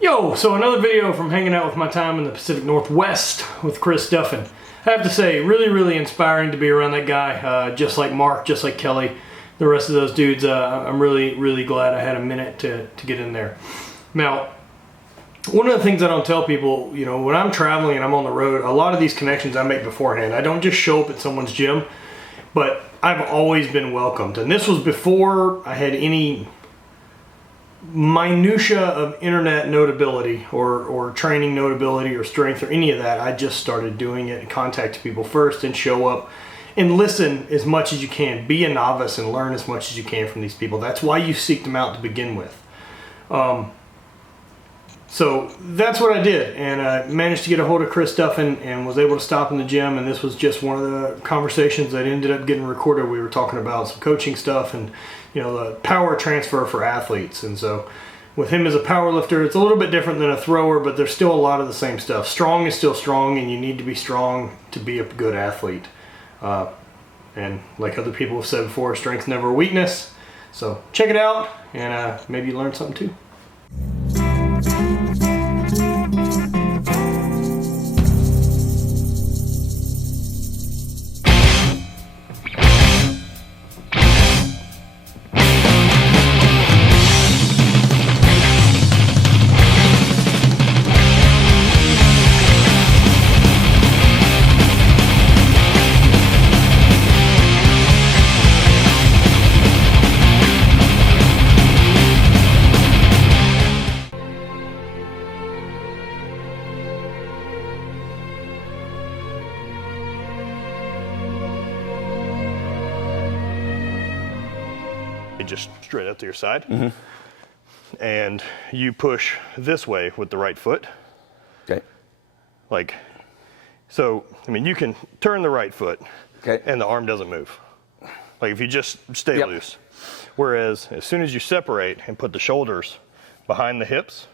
Yo, so another video from hanging out with my time in the Pacific Northwest with Chris Duffin. I have to say, really inspiring to be around that guy, just like Mark, just like Kelly, the rest of those dudes. I'm really glad I had a minute to get in there. Now, one of the things I don't tell people, you know, when I'm traveling and I'm on the road, a lot of these connections I make beforehand. I don't just show up at someone's gym, but I've always been welcomed. And this was before I had any minutia of internet notability or training notability or strength or any of that. I just started doing it and contact people first and show up and listen as much as you can. Be a novice and learn as much as you can from these people. That's why you seek them out to begin with. So that's what I did, and I managed to get a hold of Chris Duffin and was able to stop in the gym, and this was just one of the conversations that ended up getting recorded. We were talking about some coaching stuff and, you know, the power transfer for athletes. And so with him as a power lifter, it's a little bit different than a thrower, but there's still a lot of the same stuff. Strong is still strong, and you need to be strong to be a good athlete. And like other people have said before, strength's never a weakness. So check it out, and maybe you learn something too. Just straight up to your side, and you push this way with the right foot. Okay. Like, so, I mean, you can turn the right foot, okay, and the arm doesn't move. Like if you just stay loose. Whereas as soon as you separate and put the shoulders behind the hips,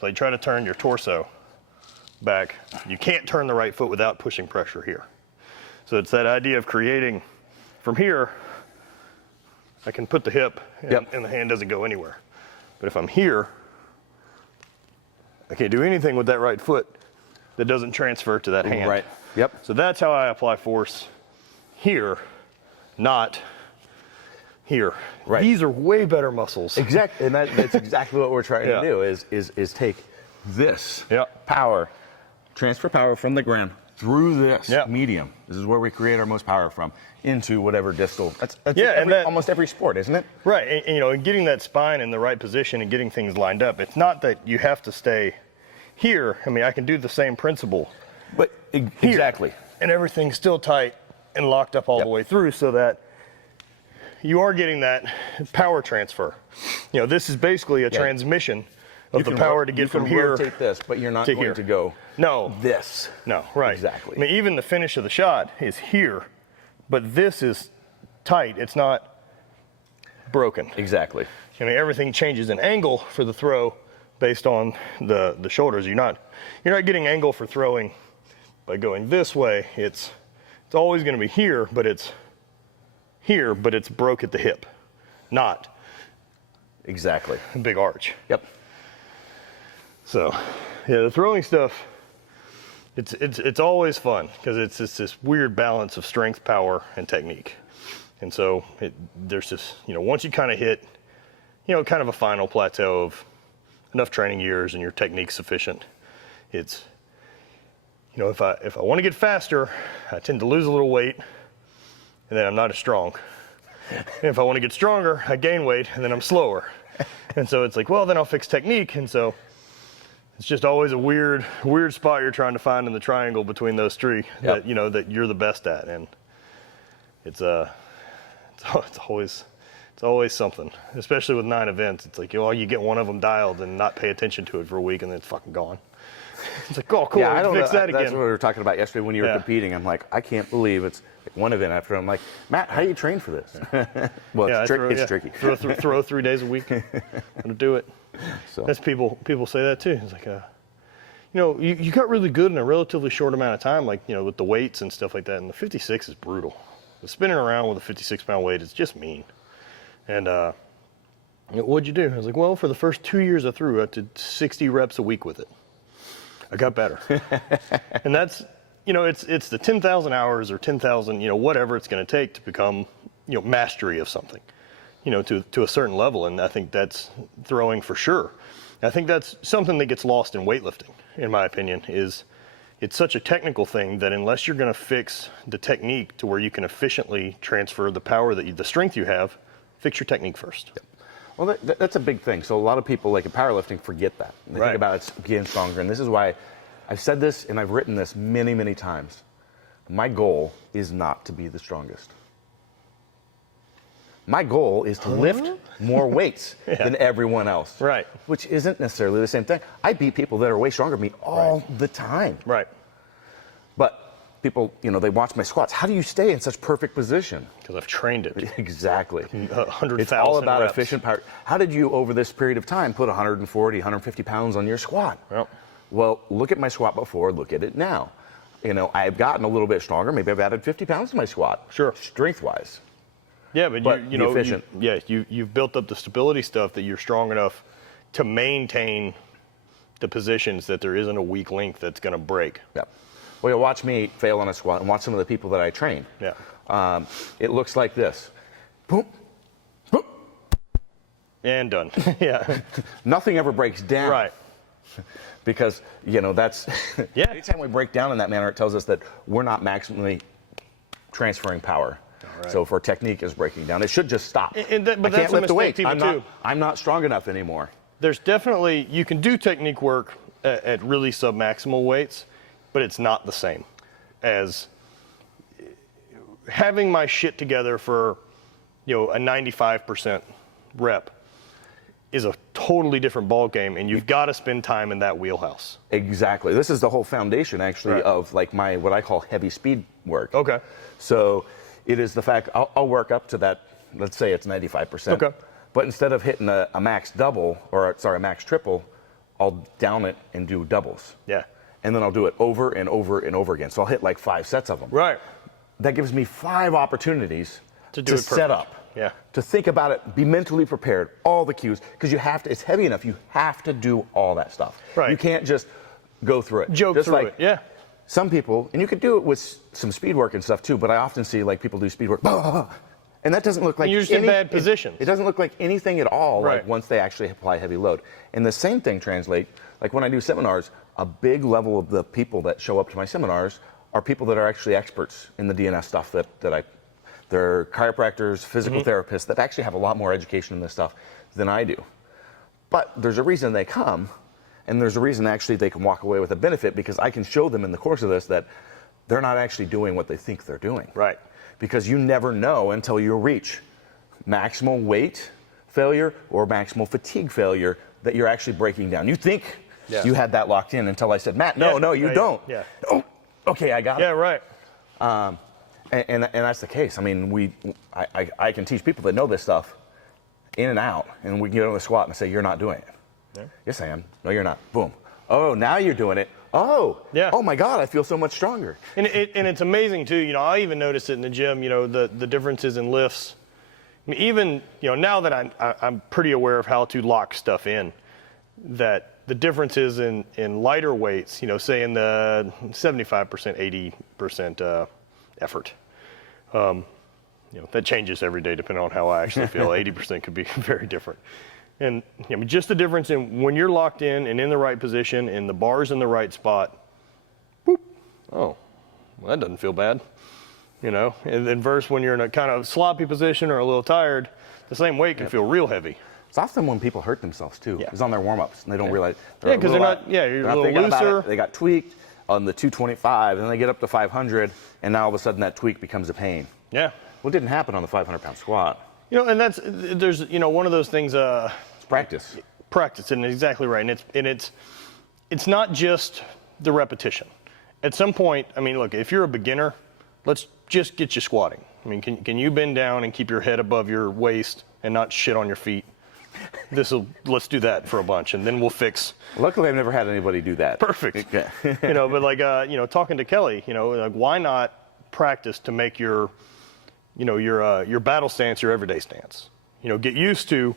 so you try to turn your torso back, you can't turn the right foot without pushing pressure here. So it's that idea of creating from here. I can put the hip and the hand doesn't go anywhere. But if I'm here, I can't do anything with that right foot that doesn't transfer to that hand. Right. Yep. So that's how I apply force here, not here. Right. These are way better muscles. Exactly, and that's exactly what we're trying to do is take this power, transfer power from the ground through this medium. This is where we create our most power from, into whatever distal. That's almost every sport, isn't it? Right, and, you know, getting that spine in the right position and getting things lined up. It's not that you have to stay here. I mean, I can do the same principle. But exactly. And everything's still tight and locked up all the way through, so that you are getting that power transfer. You know, this is basically a transmission of the power to get from here. You can rotate this, but you're not going to go this. No, right. Exactly. I mean, even the finish of the shot is here, but this is tight. It's not broken. Exactly. I mean, everything changes in angle for the throw based on the shoulders. You're not getting angle for throwing by going this way. It's always going to be here, but it's here, but it's broke at the hip, not exactly a big arch. Yep. So, yeah, the throwing stuff, it's always fun because it's this weird balance of strength, power, and technique. And so there's this, you know, once you kind of hit, you know, kind of a final plateau of enough training years and your technique's sufficient, it's, you know, if I want to get faster, I tend to lose a little weight, and then I'm not as strong. And if I want to get stronger, I gain weight, and then I'm slower. And so it's like, well, then I'll fix technique, and so it's just always a weird spot you're trying to find in the triangle between those three that, you know, that you're the best at. And it's always something, especially with 9 events. It's like, well, you get one of them dialed and not pay attention to it for a week, and then it's fucking gone. It's like, oh, cool, yeah, I don't fix that again. That's what we were talking about yesterday when you were competing. I'm like, I can't believe it's like one event after. I'm like, Matt, how do you train for this? Well, it's tricky. Throw 3 days a week. Gonna do it. So that's people say that too. It's like, you know, you got really good in a relatively short amount of time, like, you know, with the weights and stuff like that. And the 56 is brutal. The spinning around with a 56-pound weight is just mean. And What'd you do? I was like, well, for the first 2 years I threw, I did 60 reps a week with it. I got better. And that's, it's the 10,000 hours or 10,000, whatever it's going to take to become, mastery of something, to a certain level. And I think that's throwing for sure. I think that's something that gets lost in weightlifting, in my opinion, is it's such a technical thing that unless you're going to fix the technique to where you can efficiently transfer the power the strength you have, fix your technique first. Yep. Well, that's a big thing. So a lot of people, like in powerlifting, forget that. They think about it's getting stronger. And this is why I've said this and I've written this many, many times. My goal is not to be the strongest. My goal is to lift more weights than everyone else. Right. Which isn't necessarily the same thing. I beat people that are way stronger than me all the time. Right. But people, they watch my squats. How do you stay in such perfect position? Because I've trained it. Exactly. 100,000 It's all about reps. efficient power. How did you, over this period of time, put 140, 150 pounds on your squat? Yep. Well, look at my squat before, look at it now. I've gotten a little bit stronger. Maybe I've added 50 pounds to my squat. Sure. Strength-wise. Yeah, but efficient. You've built up the stability stuff that you're strong enough to maintain the positions that there isn't a weak link that's going to break. Yeah. Well, you watch me fail on a squat and watch some of the people that I train. Yeah. It looks like this. Boom, boom. And done. Yeah. Nothing ever breaks down. Right. Because, that's, yeah. Anytime we break down in that manner, it tells us that we're not maximally transferring power. Right. So if our technique is breaking down, it should just stop. But I that's can't a lift the weight. mistake people do. I'm not strong enough anymore. There's definitely, you can do technique work at really submaximal weights, but it's not the same as having my shit together for, a 95% rep is a totally different ball game, and you've got to spend time in that wheelhouse. Exactly. This is the whole foundation, actually, of like my what I call heavy speed work. Okay. So it is the fact I'll work up to that. Let's say it's 95%. Okay. But instead of hitting a max double a max triple, I'll down it and do doubles. Yeah. And then I'll do it over and over and over again. So I'll hit like 5 sets of them. Right. That gives me 5 opportunities to set up. Yeah. To think about it, be mentally prepared, all the cues, because you have to, it's heavy enough, you have to do all that stuff. Right. You can't just go through it. Joke just through like it, yeah. Some people, and you could do it with some speed work and stuff too, but I often see like people do speed work, and that doesn't look like you're just in bad positions. It doesn't look like anything at all, Right. like once they actually apply heavy load. And the same thing translates, like when I do seminars, a big level of the people that show up to my seminars are people that are actually experts in the DNS stuff they're chiropractors, physical therapists that actually have a lot more education in this stuff than I do. But there's a reason they come, and there's a reason actually they can walk away with a benefit, because I can show them in the course of this that they're not actually doing what they think they're doing. Right. Because you never know until you reach maximal weight failure or maximal fatigue failure that you're actually breaking down. You think you had that locked in until I said, Matt, no, you don't. Yeah. Oh, okay, I got it. Yeah, right. And that's the case. I mean, I can teach people that know this stuff in and out, and we can get on the squat and say, you're not doing it. Yeah. Yes, I am. No, you're not. Boom. Oh, now you're doing it. Oh, yeah. Oh my God, I feel so much stronger. And it's amazing too. I even noticed it in the gym. The differences in lifts. I mean, even now that I'm pretty aware of how to lock stuff in, that the differences in lighter weights. Say in the 75%, 80% effort. That changes every day depending on how I actually feel. 80% could be very different. And just the difference in when you're locked in and in the right position and the bar's in the right spot, boop, oh, well, that doesn't feel bad. And then versus when you're in a kind of sloppy position or a little tired, the same weight can feel real heavy. It's often when people hurt themselves too. Yeah. It's on their warm-ups and they don't realize. Yeah, because you're a little looser. They got tweaked on the 225 and then they get up to 500 and now all of a sudden that tweak becomes a pain. Yeah. Well, it didn't happen on the 500-pound squat. And there's one of those things. It's practice. Practice, and exactly right. And it's not just the repetition. At some point, look, if you're a beginner, let's just get you squatting. Can you bend down and keep your head above your waist and not shit on your feet? Let's do that for a bunch, and then we'll fix. Luckily, I've never had anybody do that. Perfect. Okay. But like talking to Kelly, like why not practice to make your battle stance your everyday stance? Get used to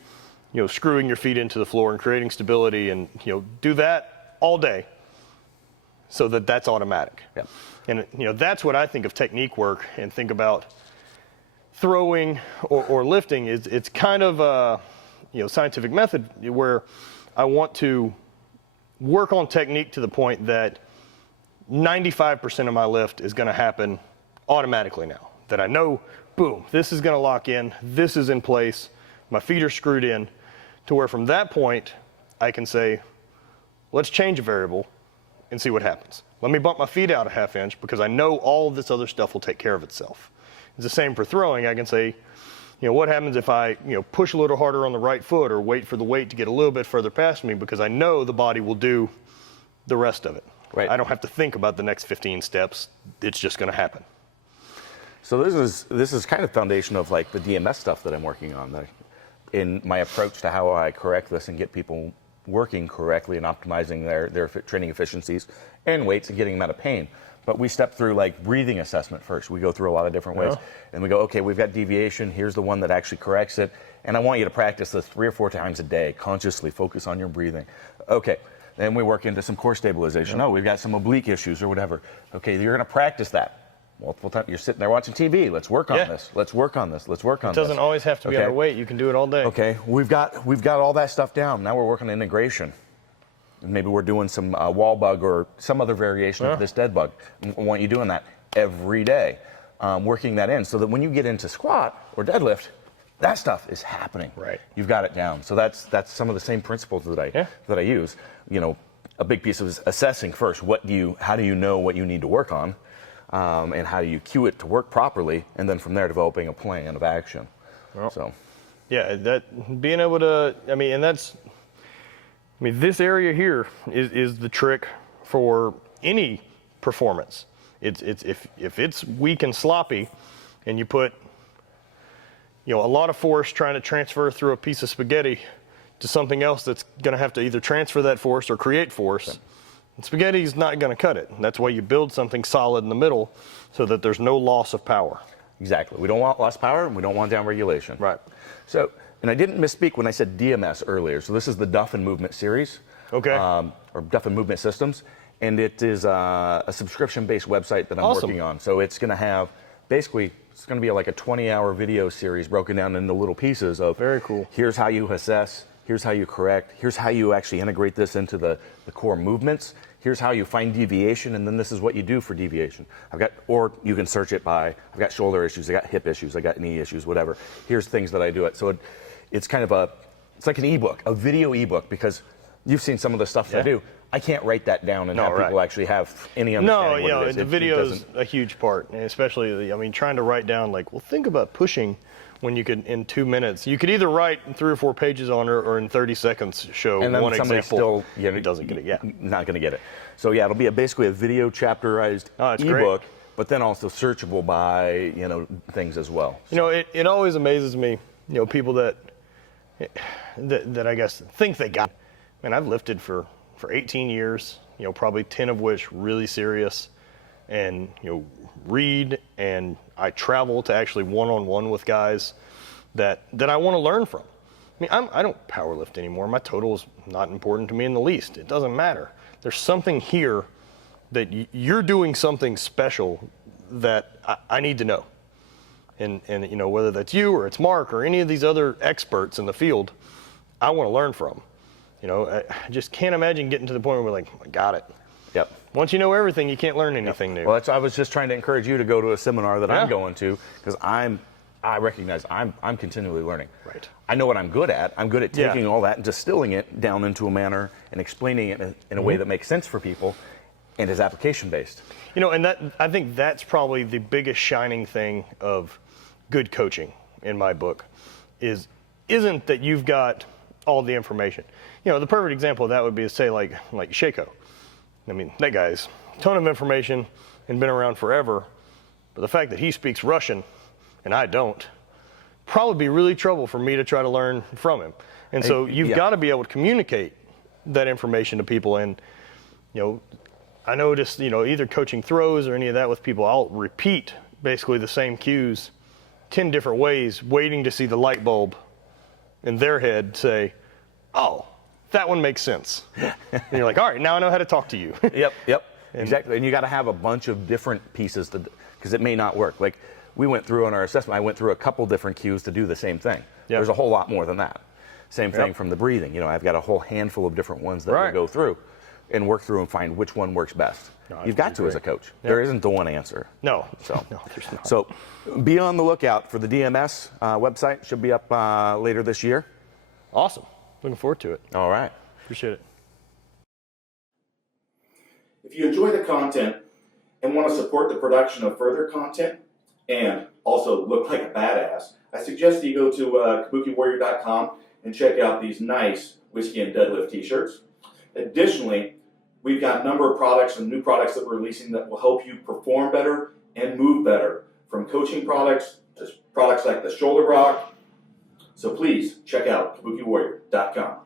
screwing your feet into the floor and creating stability, and do that all day, so that's automatic. Yeah. And that's what I think of technique work, and think about throwing or lifting. It's kind of a scientific method where I want to work on technique to the point that 95% of my lift is going to happen automatically now. That I know, boom, this is going to lock in, this is in place, my feet are screwed in, to where from that point I can say, let's change a variable and see what happens. Let me bump my feet out a half inch, because I know all of this other stuff will take care of itself. It's the same for throwing. I can say, what happens if I push a little harder on the right foot, or wait for the weight to get a little bit further past me, because I know the body will do the rest of it. Right. I don't have to think about the next 15 steps. It's just going to happen. So this is kind of foundation of like the DMS stuff that I'm working on, in my approach to how I correct this and get people working correctly and optimizing their training efficiencies and weights and getting them out of pain. But we step through like breathing assessment first. We go through a lot of different ways. And we go, okay, we've got deviation. Here's the one that actually corrects it. And I want you to practice this 3 or 4 times a day. Consciously focus on your breathing. Okay. Then we work into some core stabilization. Oh, we've got some oblique issues or whatever. Okay, you're going to practice that multiple times. You're sitting there watching TV. Let's work on this. Let's work on this. Let's work on this. It doesn't always have to be underweight. You can do it all day. Okay, we've got all that stuff down. Now we're working on integration. Maybe we're doing some wall bug or some other variation of this dead bug. I want you doing that every day, working that in, so that when you get into squat or deadlift, that stuff is happening. Right. You've got it down. So that's some of the same principles that I use. A big piece is assessing first. How do you know what you need to work on, and how do you cue it to work properly, and then from there developing a plan of action. Well, so, yeah, that being able to. This area here is the trick for any performance. It's if it's weak and sloppy, and you put a lot of force trying to transfer through a piece of spaghetti to something else that's going to have to either transfer that force or create force, and spaghetti's not going to cut it. That's why you build something solid in the middle, so that there's no loss of power. Exactly. We don't want loss of power, and we don't want down regulation. Right. So. And I didn't misspeak when I said DMS earlier. So this is the Duffin Movement Series. Okay. Or Duffin Movement Systems. And it is a subscription-based website that I'm working on. So it's going to have, basically, it's going to be like a 20-hour video series broken down into little pieces of, very cool. Here's how you assess, here's how you correct, here's how you actually integrate this into the core movements, here's how you find deviation, and then this is what you do for deviation. Or you can search it by, I've got shoulder issues, I got hip issues, I got knee issues, whatever. Here's things that I do it. So it's kind of it's like an ebook, a video ebook, because you've seen some of the stuff that I do. I can't write that down and have people actually have any understanding what it is. The video is a huge part, and especially, trying to write down, think about pushing when you could, in 2 minutes. You could either write 3 or 4 pages on it, or in 30 seconds show and then one example. Still doesn't get it, not going to get it. So it'll be basically a video chapterized ebook, but then also searchable by, things as well. So. It always amazes me, people that I guess think they got it. Man, I've lifted for 18 years, probably 10 of which really serious, and read, and I travel to actually one-on-one with guys that I want to learn from. I don't power lift anymore. My total is not important to me in the least. It doesn't matter. There's something here that you're doing something special that I need to know. And whether that's you or it's Mark or any of these other experts in the field, I want to learn from. I just can't imagine getting to the point where we're like, I got it. Yep. Once you know everything, you can't learn anything new. Well, I was just trying to encourage you to go to a seminar that I'm going to, because I recognize I'm continually learning. Right. I know what I'm good at. I'm good at taking all that and distilling it down into a manner and explaining it in a way that makes sense for people and is application based. And I think that's probably the biggest shining thing of good coaching in my book isn't that you've got all the information. The perfect example of that would be to say like Shako. That guy's a ton of information and been around forever, but the fact that he speaks Russian and I don't, probably be really trouble for me to try to learn from him. And so you've got to be able to communicate that information to people. And I noticed, either coaching throws or any of that with people, I'll repeat basically the same cues 10 different ways, waiting to see the light bulb in their head say, oh, that one makes sense. And you're like, all right, now I know how to talk to you. Yep, exactly. And you got to have a bunch of different pieces because it may not work. Like we went through on our assessment, I went through a couple different cues to do the same thing. There's a whole lot more than that. Same thing from the breathing. You know, I've got a whole handful of different ones that we go through and work through and find which one works best. No, you've got to as a coach. There isn't the one answer. No, no, there's not. So be on the lookout for the DMS website. Should be up later this year. Awesome. Looking forward to it. All right. Appreciate it. If you enjoy the content and want to support the production of further content and also look like a badass, I suggest you go to kabukiwarrior.com and check out these nice Whiskey and Deadlift t-shirts. Additionally, we've got a number of products and new products that we're releasing that will help you perform better and move better, from coaching products to products like the shoulder rock. So please check out kabukiwarrior.com.